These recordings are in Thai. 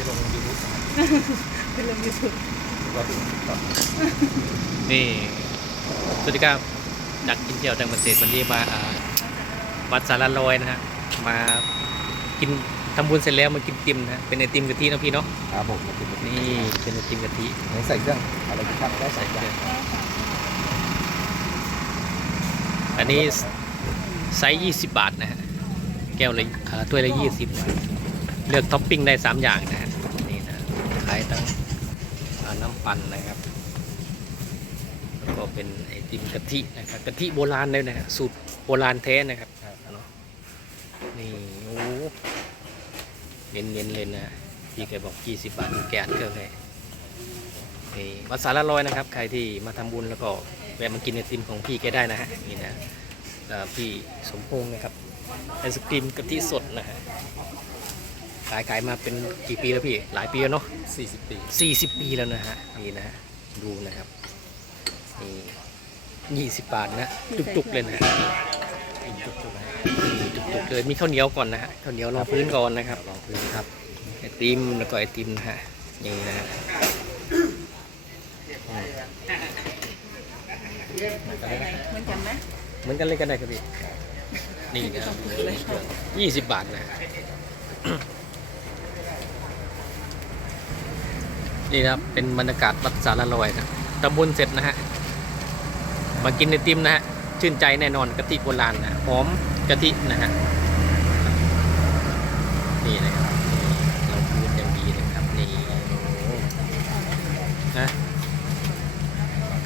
ได้ลงยูทูบเป็นลมยูทูบก็ต่อนี่สวัสดีครับนักกินเที่ยวจังหวัดเศษวันนี้มาอ่าวัดสารลอยนะฮะมากินทำบุญเสร็จแล้วมากินติมนะฮะเป็นไอติมกะทินะพี่เนาะครับผมนี่เป็นไอติมกะทิใส่เครื่องอะไรที่ทำได้ใส่เครื่องอันนี้ไซส์20บาทนะฮะแก้วละอ่าถ้วยละ20นะเลือกท็อปปิ้งได้3อย่างนะฮะายทั้งอ่าน้ำปั่นนะครับ แล้วก็เป็นไอติมกะทินะครับกะทิโบราณเลยนะฮะสูตรโบราณแท้นะครับเนาะนี่โอ้เน้นเน้นๆเลยนะพี่แกบอก 20 บาทดูแกอัดเครื่องให้นี่วัดสารลอยนะครับ ใครที่มาทำบุญแล้วก็แวะมากินไอติมของพี่แกได้นะฮะนี่นะเอ่อพี่สมพงษ์นะครับไอศกรีมกะทิสดนะฮะ ขายขายมาเป็นกี่ปีแล้วพี่ หลายปีแล้วเนาะ40 ปี40ปีแล้วนะฮะนี่นะฮะดูนะครับนี่20บาทนะจุกๆเลยนะฮะกินจุกๆให้จุกๆเลยมีข้าวเหนียวก่อนนะฮะข้าวเหนียวรองพื้นก่อนนะครับลองพื้นครับไอติมแล้วก็ไอติมนะฮะนี่นะฮะอืมเหมือนกันไหมเหมือนกันเลยกันได้ครับพี่นี่นะยี่สิบบาทนะฮะ นี่นะครับ เป็นบรรยากาศวัดสารลอยนะตำบลเสร็จนะฮะ มากินไอติมนะฮะ ชื่นใจแน่นอนกะทิโบราณนะหอมกะทินะฮะ นี่นะครับเราพูดอย่างดีนะครับ นี่โอ้นะ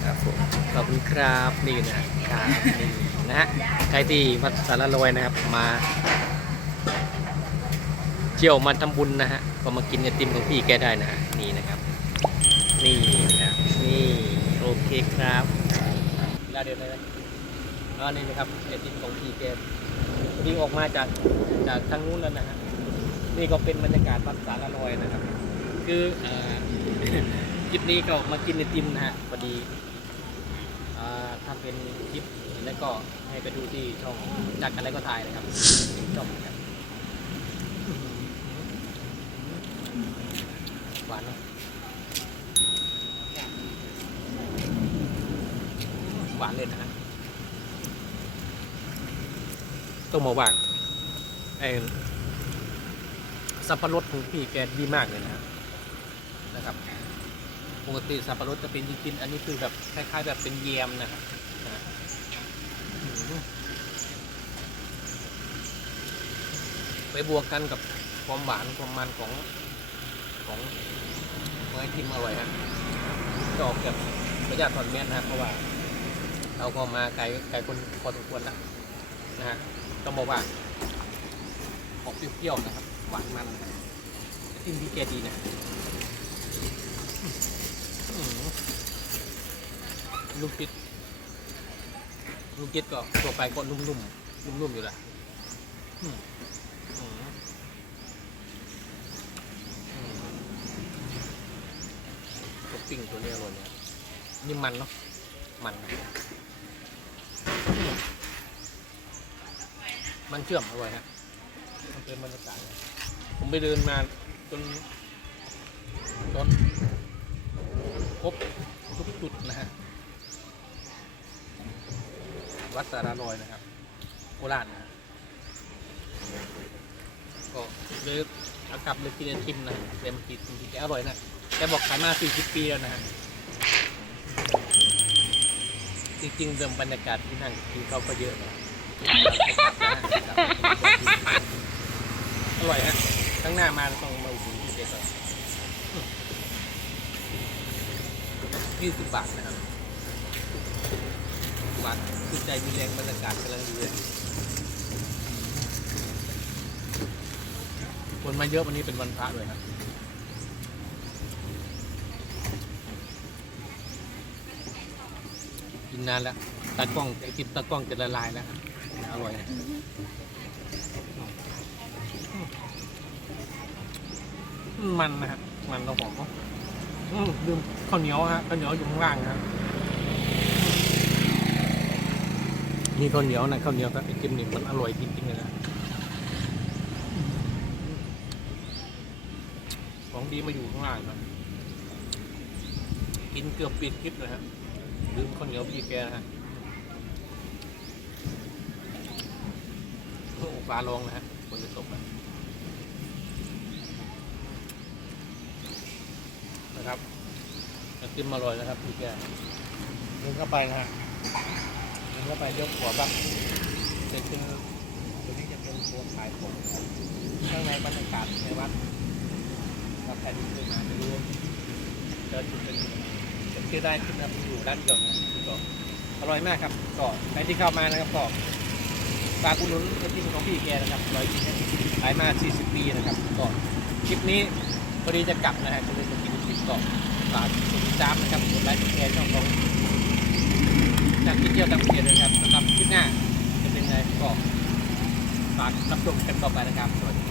ครับผมขอบคุณครับนี่นะครับนี่นะฮะ ใครที่วัดสารลอยนะครับ มาเที่ยวมาทำบุญนะฮะ ก็มากินไอติมของพี่แกได้นะฮะ นี่นะครับ นี่นะครับนี่โอเคครับเวลาเดินเลยนะอ๋อนี่นะครับไอติมของพี่แกวิ่งออกมาจากจากทางนู้นแล้วนะฮะนี่ก็เป็นบรรยากาศวัดสารลอยนะครับ คืออ่อคลิปนี้ก็มากินไอติมนะฮะพอดีอ่าทำเป็นคลิปแล้วก็ให้ไปดูที่ช่องจากอะไรก็ถ่ายนะครับช่องนะครับหวานเนอะห วานเลยนะต้องมาว่าไอ้สับปะรดของพี่แกดีมากเลยนะนะครับปกติสับปะรดจะเป็นชิ้นๆอันนี้คือแบบคล้ายๆแบบเป็นแยมนะครับไปบวกกันกับความหวานความมันของของของไอติมอร่อยฮะจะออกแบบประหยัดถอนแมสนะครับเพราะว่า เราก็มาไกลไกลคนพอสมควรแล้วนะฮะต้องบอกว่าออกเปรี้ยวๆนะครับ หวานมันนะครับไอติมพี่แกดีนะลูกคิดลูกคิดก็ตัวไปก็นุ่มๆนุ่มๆอยู่แหละตัวปิ้งตัวนี้อร่อยเนี่ยนี่มันเนาะมันนะอืม มันเชื่อมอร่อยฮะมันเป็นบรรยากาศผมไปเดินมาจนจนครบทุกจุดนะฮะวัดสารลอยนะครับโคราชนะก็เลยเอากลับเลยกินไอติมนะเต็มกินจริงๆแกอร่อยนะแกบอกขายมา 40 ปีแล้วนะฮะจริงๆเดิมบรรยากาศที่นั่งกินเขาก็เยอะนะ อร่อยฮะข้างหน้ามาต้องมาอุดหนุนที่เด็กก่อนยี่สิบบาทนะครับหวานคือใจมีแรงบรรยากาศกำลังดีเลยคนมาเยอะวันนี้เป็นวันพระด้วยครับกินนานแล้วตากล้องไอติมตากล้องจะละลายแล้ว อร่อยนะอืมมันนะครับมันเราหอมเนอะอืมลืมข้าวเหนียวฮะข้าวเหนียวอยู่ข้างล่างครับมีข้าวเหนียวนะข้าวเหนียวกับไอติมนี่มันอร่อยจริงๆเลยนะของดีมาอยู่ข้างล่างนะกินเกือบปิดคลิปเลยฮะลืมข้าวเหนียวพี่แกนะฮะโอ้ ฟ้าลงนะฮะฝนจะตกอะนะครับน้ำจิ้มอร่อยนะครับพี่แกเดินเข้าไปนะฮะเดินเข้าไปยกหัวบักจะคือตัวนี้จะเป็นตัวขายผมข้างในบรรยากาศในวัดรับแทนที่เคยมาไม่รู้เจอจุดเป็นเป็นที่ได้ขึ้นมาอยู่ด้านเดียวนะก็อร่อยมากครับก็ใครที่เข้ามานะครับก็ ฝากคุณนุนน้ำจิ้มของพี่แกนะครับร้อยจริงนะขายมา 40 ปีนะครับก็คลิปนี้พอดีจะกลับนะฮะก็เลยจะกินคลิปก่อฝากกดติดตามนะครับกดไลค์กดแชร์ช่องของนักท่องเที่ยวต่างประเทศนะครับสำหรับคลิปหน้าจะเป็นไงก็ฝากรับชมกันต่อไปนะครับสวัสดี